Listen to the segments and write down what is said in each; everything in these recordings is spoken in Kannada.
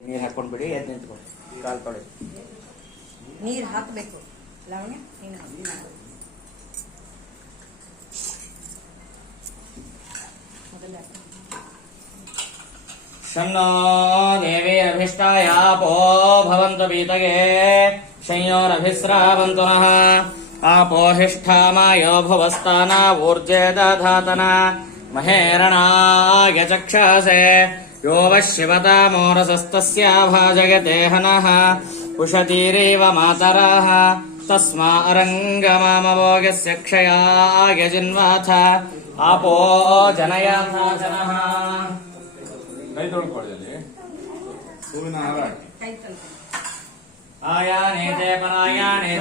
ನೀರು ಹಾಕೊಂಡ್ಬಿಡಿ, ಎದ್ದು ನಿಂತ್ಕೊಳ್ಳಿ, ಕಾಲು ತೊಳೆ. ನೀರು ಹಾಕಬೇಕು. ಲಾವಣ್ಯ ನೀನು ಶನ್ನೋ ದೇವೀರಭಿಷ್ಟಾಯಾಪೋ ಭವಂತು ಪೀತಗೆ ಶಂಯೋರಭಿಸ್ರಾವಂತು ನಃ ಆಪೋಹಿಷ್ಠಾಮಾಯೋ ಭುವಸ್ತಾನ ಊರ್ಜೆ ದಧಾತನ ಮಹೇರಣಾಯ ಚಕ್ಷಾಸೆ ಯೋ ವಶಿವತಾಮೋರಸಸ್ತಸ್ಯ ಭಾಜಯತೆ ಹನಃ ಉಷತೀರೇವ ಮಾತರಃ ತಸ್ಮಾ ಅರಂಗಮಾಮಭೋಗಸ್ಯ ಕ್ಷಯಾಯ ಜಿನ್ವಾಥ ಆಪೋ ಜನಯಾಥ ಜನಃ. ಕೈ ತೊಳ್ಕೊಳ್ಳಿ. ಹೂವಿನ ಹಾರ ಆಯಾನೇತೆ ಪರಾಯಾಣೆ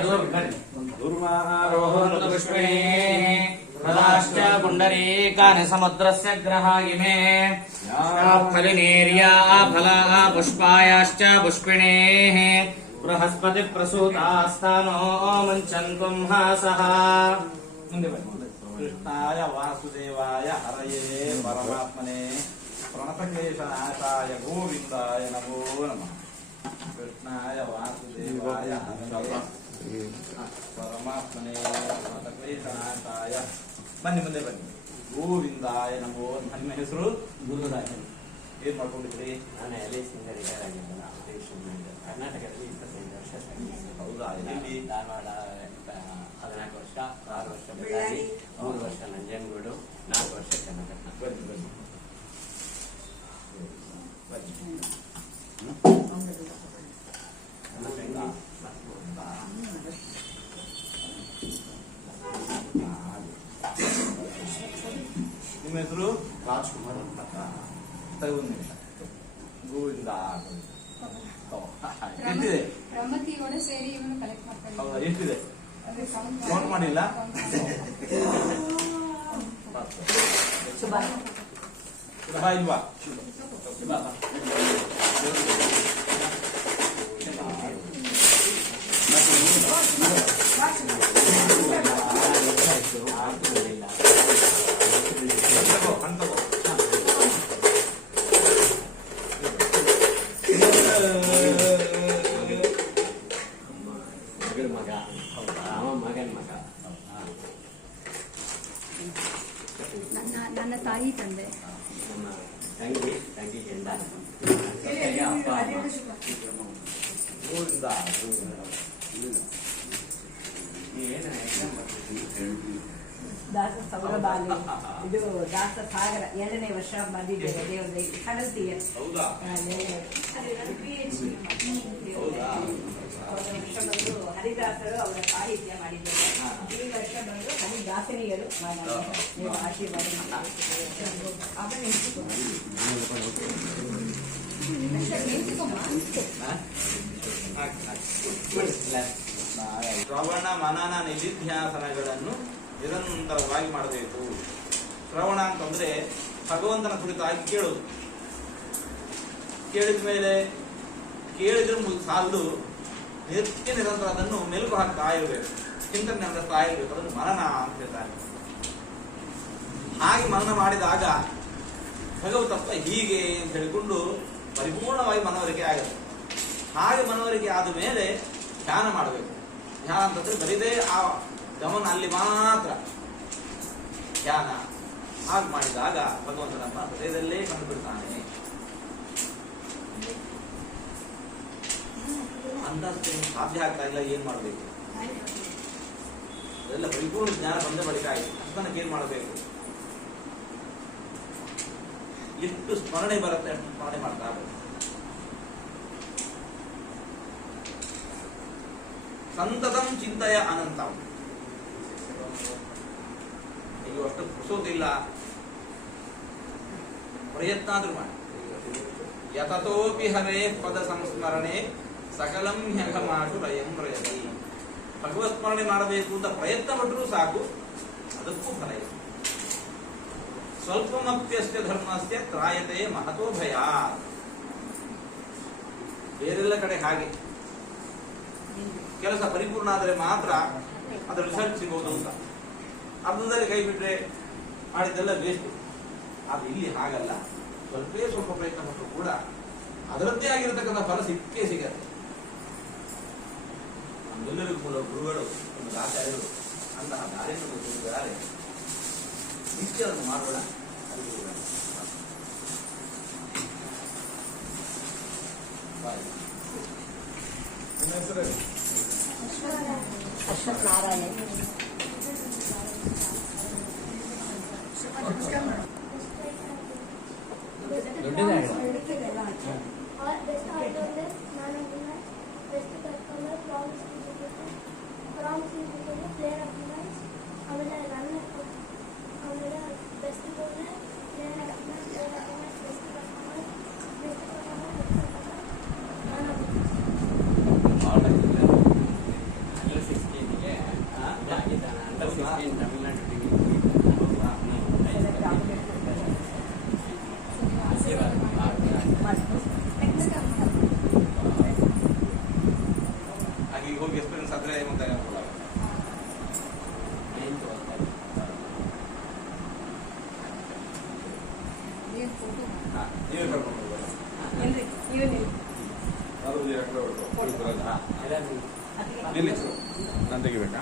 ದುರ್ವಾರೋಹಂತು ಪುಷ್ಪಿಣೇ ಪ್ರದಾಶ್ಚ ಪುಂಡರೀಕಾನಿ ಸಮುದ್ರಸ್ಯ ಗ್ರಹಾಯಿಮೆ ಫಲಿನೇರ್ಯಾ ಫಲಾ ಪುಷ್ಪಾಯಾಶ್ಚ ಪುಷ್ಪಿಣೇಃ ಬೃಹಸ್ಪತಿ ಪ್ರಸೂತಾಸ್ಥಾನೋ ಮುಂಚಂತು ಹಸಃ. ಮುಂದೆ ಬನ್ನಿ. ಕೃಷ್ಣಾಯ ವಾಸುದೇವಾಯ ಹರಯೇ ಪರಮಾತ್ಮನೇ ಪ್ರಣತಕ್ಲೇಶನಾಶಾಯ ಗೋವಿಂದಾಯ ನಮೋ ನಮಃ. ಕೃಷ್ಣಾಯ ವಾಸುದೇವಾಯ ಹರಯೇ ಪರಮಾತ್ಮನೇ ಪ್ರಣತಕ್ಲೇಶನಾಶಾಯ. ಬನ್ನಿ ಮುಂದೆ ಬನ್ನಿ. ಗೋವಿಂದಾಯ ನಮೋ. ನಿಮ್ಮ ಹೆಸರು ಗುರುರಾಜ. ಏನ್ ಮಾಡ್ಕೊಂಡಿದ್ರಿ? ನಾನು ಎಲೆ ಸಿಂಗರ್ ರಿಟೈರ್ ಆಗಿದ್ದಲ್ಲ, ಕರ್ನಾಟಕದಲ್ಲಿ 25 ವರ್ಷ ಸರ್ವಿಸ್. ಹೌದಾ? ಎಲ್ಲಿ? ಧಾರವಾಡ 14 ವರ್ಷ, 6 ವರ್ಷ ಬಳ್ಳಾರಿ, 3 ವರ್ಷ ನಂಜನಗೂಡು, 4 ವರ್ಷ ಚನ್ನಪಟ್ಟಣ. ಬನ್ನಿ ಬನ್ನಿ ಬನ್ನಿ. ನಿಮ್ಮ ಹೆಸರು? ರಾಜ್ಕುಮಾರ್. ಒಂದು ನಿಮಿಷ. ಗೋವಿಂದ ಎಷ್ಟಿದೆ? ಪ್ರಮತಿ ಕೂಡ ಸೇರಿ ಇವನು ಕಲೆಕ್ಟ್ ಮಾಡ್ತಾರೆ. ಹೌದಾ? ಎಷ್ಟಿದೆ? ನೋಟ್ ಮಾಡಿಲ್ಲ? ಶುಭ ಇಲ್ವಾ? ಮಗ. ಹೌದಾ? ಮಗನ ಮಗ. ನನ್ನ ತಾಯಿ ತಂದೆ. ನಮ್ಮ ತಂಗಿ ಗಂಡ. ಅಪ್ಪ ಅಮ್ಮ. ಗೋವಿಂದ. ದಾಸ ಸೌರಭಾಲಿ ಇದು ದಾಸ ಸಾಗರ 2ನೇ ವರ್ಷ ಬಂದಿದ್ದೇವೆ. ದೇವರ ಕಡಲ್ತಿಯ ಹೌದಾ? ಹೌದಾ? ಬಂದು ಹರಿದಾಸರು ಅವರ ಸಾಹಿತ್ಯ ಮಾಡಿದ್ದಾರೆ. ಈ ವರ್ಷ ಬಂದು ಹರಿದಾಸನಿಯರು ನೀವು ಆಶೀರ್ವಾದ ಶ್ರವಣ ಮನನ ನಿಧಿಧ್ಯಾಸನಗಳನ್ನು ನಿರಂತರವಾಗಿ ಮಾಡಬೇಕು. ಶ್ರವಣ ಅಂತಂದ್ರೆ ಭಗವಂತನ ಕುರಿತಾಗಿ ಕೇಳುದು. ಕೇಳಿದ ಮೇಲೆ ಕೇಳಿದ್ರೆ ಸಾಲದು, ನಿರಂತರ ಅದನ್ನು ಮೆಲುಕು ಹಾಕ್ತಾ ಇರಬೇಕು, ಚಿಂತನೆ ನಡೆಸ್ತಾ ಇರಬೇಕು. ಅದನ್ನು ಮನನ ಅಂತ ಹೇಳ್ತಾರೆ. ಹಾಗೆ ಮನನ ಮಾಡಿದಾಗ ಭಗವತಪ್ಪ ಹೀಗೆ ಅಂತ ಹೇಳಿಕೊಂಡು ಪರಿಪೂರ್ಣವಾಗಿ ಮನವರಿಕೆ ಆಗುತ್ತೆ. ಹಾಗೆ ಮನವರಿಕೆ ಆದ ಮೇಲೆ ಧ್ಯಾನ ಮಾಡಬೇಕು. ಧ್ಯಾನ ಅಂತಂದ್ರೆ ಬರೀದೇ ಆ ಗಮನ ಅಲ್ಲಿ ಮಾತ್ರ ಧ್ಯಾನ. ಹಾಗೆ ಮಾಡಿದಾಗ ಭಗವಂತ ನಮ್ಮ ಹೃದಯದಲ್ಲೇ ಕಂಡುಬಿಡ್ತಾನೆ. ಅಂತ ಸಾಧ್ಯ ಆಗ್ತಾ ಇಲ್ಲ. ಏನ್ ಮಾಡಬೇಕು? ಅದೆಲ್ಲ ಪರಿಪೂರ್ಣ ಜ್ಞಾನ ಬಂದ ಬಳಿಕ ಆಯ್ತು. ಅಂತನಕ್ಕೆ ಏನ್ ಮಾಡಬೇಕು? ಎಷ್ಟು ಸ್ಮರಣೆ ಬರುತ್ತೆ ಅಷ್ಟು ಸ್ಮರಣೆ ಮಾಡ್ತಾ ಇರಬೇಕು. ಸಂತತಂ ಚಿಂತೆಯ ಅನಂತ. ಈಗ ಅಷ್ಟು ಪುರುಸೋದಿಲ್ಲ, ಪ್ರಯತ್ನ ಆದ್ರೂ ಮಾಡಿ. ಯತತೋಪಿ ಹರೇ ಪದ ಸಂಸ್ಮರಣೆ ಸಕಲಂ ಹ್ಯಘಮಾಟು ರಯಂ ರಯತಿ. ಭಗವತ್ ಸ್ಮರಣೆ ಮಾಡಬೇಕು ಅಂತ ಪ್ರಯತ್ನ ಪಟ್ಟರೂ ಸಾಕು, ಅದಕ್ಕೂ ಫಲ ಇದೆ. ಸ್ವಲ್ಪಮಪ್ಯಸ್ಯ ಧರ್ಮಸ್ಯ ತ್ರಾಯತೆ ಮಹತೋ ಭಯ. ಬೇರೆಲ್ಲ ಕಡೆ ಹಾಗೆ ಕೆಲಸ ಪರಿಪೂರ್ಣ ಆದರೆ ಮಾತ್ರ ಅದರ ರಿಸಲ್ಟ್ ಸಿಗೋದು ಅಂತ. ಅರ್ಧದಲ್ಲಿ ಕೈ ಬಿಟ್ರೆ ಮಾಡಿದ್ದೆಲ್ಲ ವೇಸ್ಟ್. ಆದ್ರೆ ಇಲ್ಲಿ ಹಾಗಲ್ಲ. ಸ್ವಲ್ಪ ಪ್ರಯತ್ನ ಪಟ್ಟರು ಕೂಡ ಅದರದ್ದೇ ಆಗಿರತಕ್ಕಂಥ ಫಲ ಸಿಕ್ಕೇ ಸಿಗತ್ತೆ. ನಮ್ಮೆಲ್ಲರಿಗೂ ಕೂಡ ಗುರುಗಳು ಒಂದು ಆಚಾರ್ಯರು ಅಂತಹ ದಾರಿಯನ್ನು ತೋರಿಸಿದ್ದಾರೆ. ನಿತ್ಯ ಅದನ್ನು ಮಾಡೋಣ. ಅಶ್ವಥ್ ನಾರಾಯಣ್. और best allrounder man best performer promise player of the match ಆಮೇಲೆ ರನ್ನರ್ ಆಮೇಲೆ best bowler player of the match best performer under 16ಗೆ ಇದಾಗಿದ್ದಾನೆ. ಅಂಡರ್ 16 ತಮಿಳ್ನಾಡು ಟೀಮ್ ಹಾಗೆ ಈಗ ಹೋಗಿ ಎಕ್ಸ್ಪೀರಿಯನ್ಸ್ ಆದ್ರೆ ಮತ್ತೆ ನೀವೇ ಕರ್ಕೊಂಡು ಹೋಗ್ಬೋದು. ಏನ್ರಿ ನೀವೇ ನಿಲ್ಲಿ. ನಿಲ್ಲಿ ನಾನು ತೆಗಿಬೇಕಾ?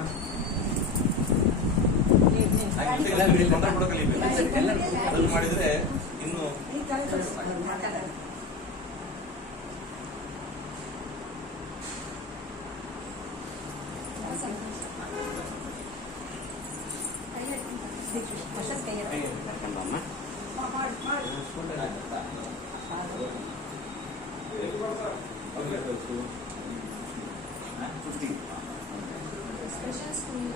ನೀವು ತೊಂದರೆ ಕೂಡ ಕಲಿಬೇಕು. ಅದನ್ನು ಮಾಡಿದ್ರೆ ಇನ್ನು ಮಾತಾಡೋದು. ಅಶ್ವಥ್ ಕೈ ಎತ್ತಿ. ಕರ್ಕೊಂಡಮ್ಮ ಸ್ಪೆಷಲ್ ಸ್ಕೂಲ್